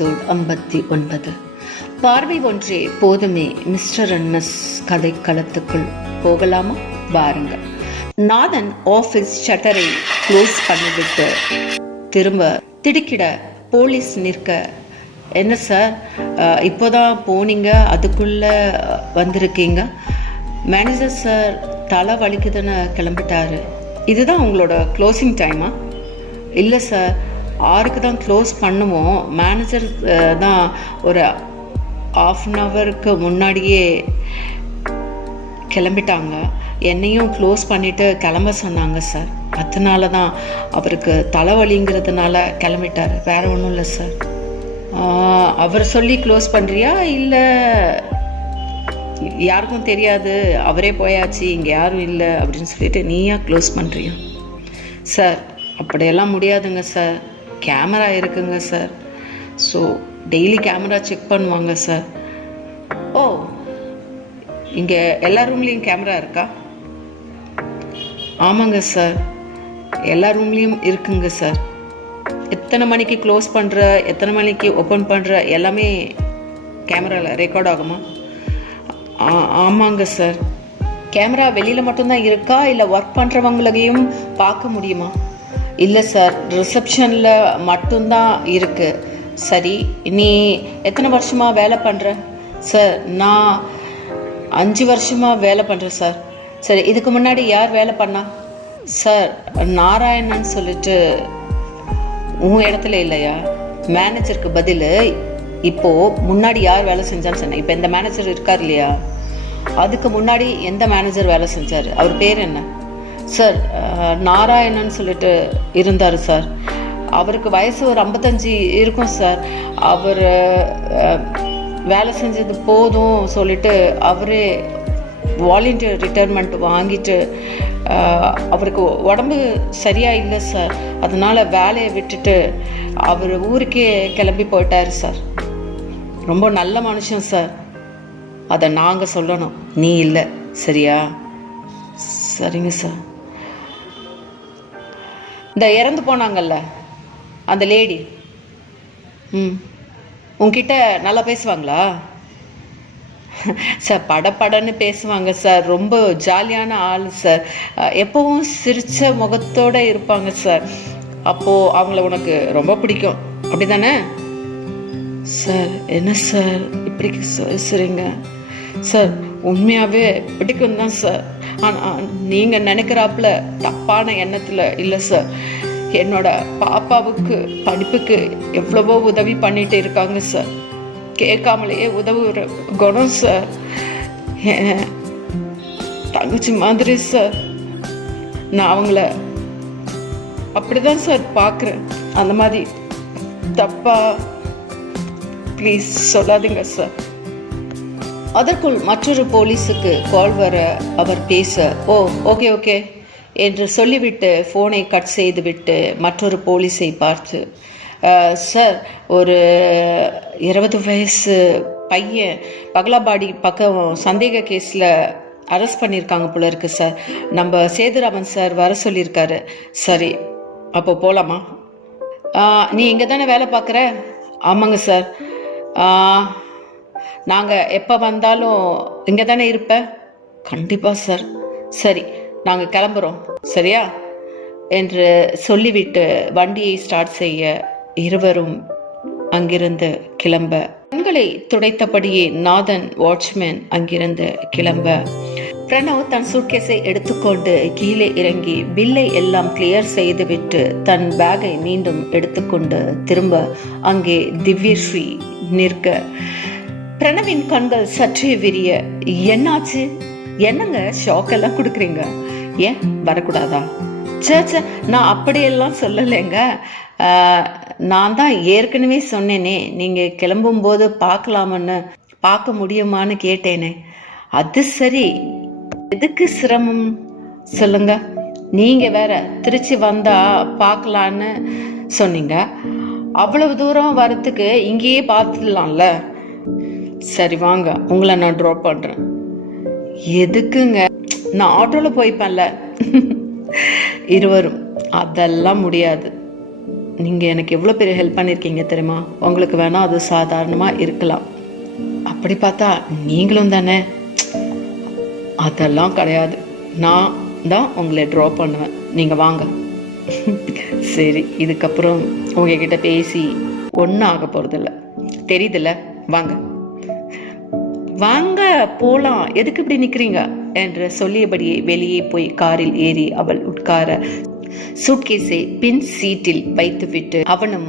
Episode ஐம்பத்தி ஒன்பது. பார்வை ஒன்றே போதுமே மிஸ்டர் அண்ட் மிஸ் கதை களத்துக்குள் போகலாமா? பாருங்க நாதன் ஆஃபீஸ் ஷட்டரை க்ளோஸ் பண்ணிவிட்டு திரும்ப திடுக்கிட போலீஸ் நிற்க என்ன சார் அஹ், இப்போதான் போனீங்க? அதுக்குள்ளே வந்திருக்கீங்க? மேனேஜர் சார் தலை வலிக்குதுன்னு கிளம்பிட்டாரு. இதுதான் உங்களோட க்ளோசிங் டைமா இல்லை சார் ஆறுக்கு தான் க்ளோஸ் பண்ணுவோம். மேனேஜர் தான் ஒரு ஆஃப் அன் ஹவருக்கு முன்னாடியே கிளம்பிட்டாங்க. என்னையும் க்ளோஸ் பண்ணிவிட்டு கிளம்ப சொன்னாங்க சார் அதனால தான் அவருக்கு தலைவலிங்கிறதுனால கிளம்பிட்டார். வேற ஒன்றும் இல்லை சார் அவர் சொல்லி க்ளோஸ் பண்ணுறியா இல்லை யாருக்கும் தெரியாது. அவரே போயாச்சு இங்கே யாரும் இல்லை அப்படின்னு சொல்லிட்டு நீயா க்ளோஸ் பண்ணுறியா சார் அப்படியெல்லாம் முடியாதுங்க சார் கேமரா இருக்குங்க sir so daily camera check பண்ணுவாங்க சார் ஓ இங்கே எல்லா ரூம்லேயும் கேமரா இருக்கா? ஆமாங்க சார் எல்லா ரூம்லேயும் இருக்குங்க சார் எத்தனை மணிக்கு க்ளோஸ் பண்ணுற எத்தனை மணிக்கு ஓப்பன் பண்ணுற எல்லாமே கேமராவில் ரெக்கார்ட் ஆகுமா? ஆ- ஆமாங்க சார் கேமரா வெளியில் மட்டும்தான் இருக்கா? இல்லை ஒர்க் பண்ணுறவங்களையும் பார்க்க முடியுமா? இல்லை சார் ரிசப்ஷனில் மட்டும்தான் இருக்குது சரி நீ எத்தனை வருஷமாக வேலை பண்ணுற சார் நான் அஞ்சு வருஷமாக வேலை பண்ணுறேன் சார். சரி இதுக்கு முன்னாடி யார் வேலை பண்ணா? சார் நாராயணன் சொல்லிட்டு உன் இடத்துல இல்லையா? மேனேஜருக்கு பதில் இப்போது முன்னாடி யார் வேலை செஞ்சான்னு சொன்னேன். இப்போ இந்த மேனேஜர் இருக்கார் இல்லையா? அதுக்கு முன்னாடி எந்த மேனேஜர் வேலை செஞ்சார்? அவர் பேர் என்ன? சார் நாராயணன் சொல்லிட்டு இருந்தார் சார். அவருக்கு வயசு ஒரு ஐம்பத்தஞ்சு இருக்கும் சார். அவர் வேலை செஞ்சது போதும் சொல்லிட்டு அவரே வாலண்டியர் ரிட்டையர்மெண்ட் வாங்கிட்டு அவருக்கு உடம்பு சரியாக இல்லை சார். அதனால் வேலையை விட்டுட்டு அவர் ஊருக்கே கிளம்பி போயிட்டாரு சார். ரொம்ப நல்ல மனுஷன் சார். அதை நாங்கள் சொல்லணும். நீ இல்லை. சரியா? சரிங்க சார். இந்த இறந்து போனாங்கல்ல அந்த லேடி ம். உங்ககிட்ட நல்லா பேசுவாங்களா? சார் படப்படன்னு பேசுவாங்க சார். ரொம்ப ஜாலியான ஆள் சார். எப்பவும் சிரிச்ச முகத்தோடு இருப்பாங்க சார். அப்போது அவங்கள உனக்கு ரொம்ப பிடிக்கும். அப்படிதானே? சார் என்ன சார் இப்படி பேசுறீங்க சார் உண்மையாகவே பிடிக்கும் தான் சார் ஆனால் நீங்கள் நினைக்கிறாப்புல தப்பான எண்ணத்தில் இல்லை சார் என்னோட பாப்பாவுக்கு படிப்புக்கு எவ்வளவோ உதவி பண்ணிட்டு இருக்காங்க சார் கேட்காமலேயே உதவுற குணம் சார் தங்கச்சி மாதிரி சார் நான் அவங்கள அப்படிதான் சார் பார்க்குறேன் அந்த மாதிரி தப்பா ப்ளீஸ் சொல்லாதீங்க சார் அதற்குள் மற்றொரு போலீஸுக்கு கால் வர அவர் பேச ஓ ஓகே ஓகே என்று சொல்லிவிட்டு ஃபோனை கட் செய்துவிட்டு மற்றொரு போலீஸை பார்த்து சார் ஒரு இருபது வயசு பையன் பகலாபாடி பக்கம் சந்தேக கேஸில் அரெஸ்ட் பண்ணியிருக்காங்க போல இருக்கு சார் நம்ம சேதுராமன் சார் வர சொல்லியிருக்காரு. சரி அப்போ போகலாமா நீ இங்கே தானே வேலை பார்க்குற? ஆமாங்க சார் நாங்கள் எப்போ வந்தாலும் இங்கே தானே இருப்ப? கண்டிப்பாக சார் சரி நாங்கள் கிளம்புறோம். சரியா? என்று சொல்லிவிட்டு வண்டியை ஸ்டார்ட் செய்ய இருவரும் அங்கிருந்து கிளம்ப. கண்களை துடைத்தபடியே நாதன் வாட்ச்மேன் அங்கிருந்து கிளம்ப. பிரணவ் தன் சூட்கேஸை எடுத்துக்கொண்டு கீழே இறங்கி பில்லை எல்லாம் கிளியர் செய்துவிட்டு தன் பேக்கை மீண்டும் எடுத்துக்கொண்டு திரும்ப அங்கே திவ்யஸ்ரீ நிற்க பிரணவின் கண்கள் சற்றே விரிய. என்னாச்சு? என்னங்க ஷாக் எல்லாம் கொடுக்குறீங்க? ஏன் வரக்கூடாதா? சேச்ச சே நான் அப்படியெல்லாம் சொல்லலைங்க. நான் தான் ஏற்கனவே சொன்னேனே நீங்கள் கிளம்பும்போது பார்க்கலாமன்னு பார்க்க முடியுமான்னு கேட்டேனே. அது சரி. எதுக்கு சிரமம்? சொல்லுங்க. நீங்கள் வேற திருச்சி வந்தா பார்க்கலான்னு சொன்னீங்க. அவ்வளவு தூரம் வரத்துக்கு இங்கேயே பார்த்துடலாம்ல. சரி வாங்க. உங்களை நான் ட்ராப் பண்ணுறேன் எதுக்குங்க? நான் ஆட்டோவில் போய்ப்பேன்ல. இருவரும். அதெல்லாம் முடியாது. நீங்கள் எனக்கு எவ்வளோ பெரிய ஹெல்ப் பண்ணியிருக்கீங்க தெரியுமா? உங்களுக்கு வேணால் அது சாதாரணமாக இருக்கலாம். அப்படி பார்த்தா நீங்களும் தானே? அதெல்லாம் கிடையாது. நான் தான் உங்களை ட்ரா பண்ணுவேன். நீங்கள் வாங்க. சரி இதுக்கப்புறம் உங்ககிட்ட பேசி ஒன்றும் ஆக போகிறதில்ல தெரியுதுல்ல? வாங்க. வாங்க போலாம். எதுக்கு இப்படி நிக்கிறீங்க? என்று சொல்லியபடியே வெளியே போய் காரில் ஏறி அவள் உட்கார சூட்கேஸை பின் சீட்டில் வைத்துவிட்டு அவனும்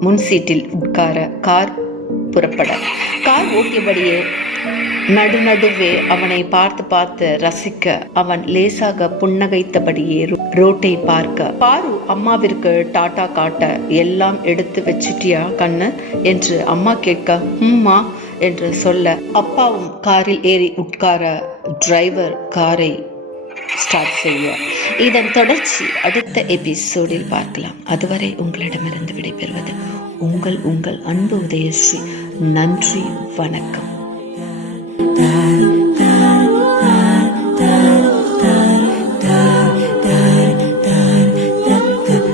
முன் சீட்டில் உட்கார கார் புறப்பட. கார் ஓட்டியபடியே நடுநடுவே அவனை பார்த்து பார்த்து ரசிக்க அவன் லேசாக புன்னகைத்தபடியே ரோட்டை பார்க்க பாரு அம்மாவிற்கு டாட்டா காட்ட எல்லாம் எடுத்து வச்சிட்டியா கண்ணு? என்று அம்மா கேட்க உம்மா என்று சொல்ல அப்பாவும் காரில் ஏறி உட்கார டிரைவர் காரை ஸ்டார்ட் செய்ய இதன் தொடர்ச்சி அடுத்த எபிசோடில் பார்க்கலாம். அதுவரை உங்களிடமிருந்து விடைபெறுவது உங்கள் உங்கள் அன்பு உதயஸ்ரீ. நன்றி வணக்கம்.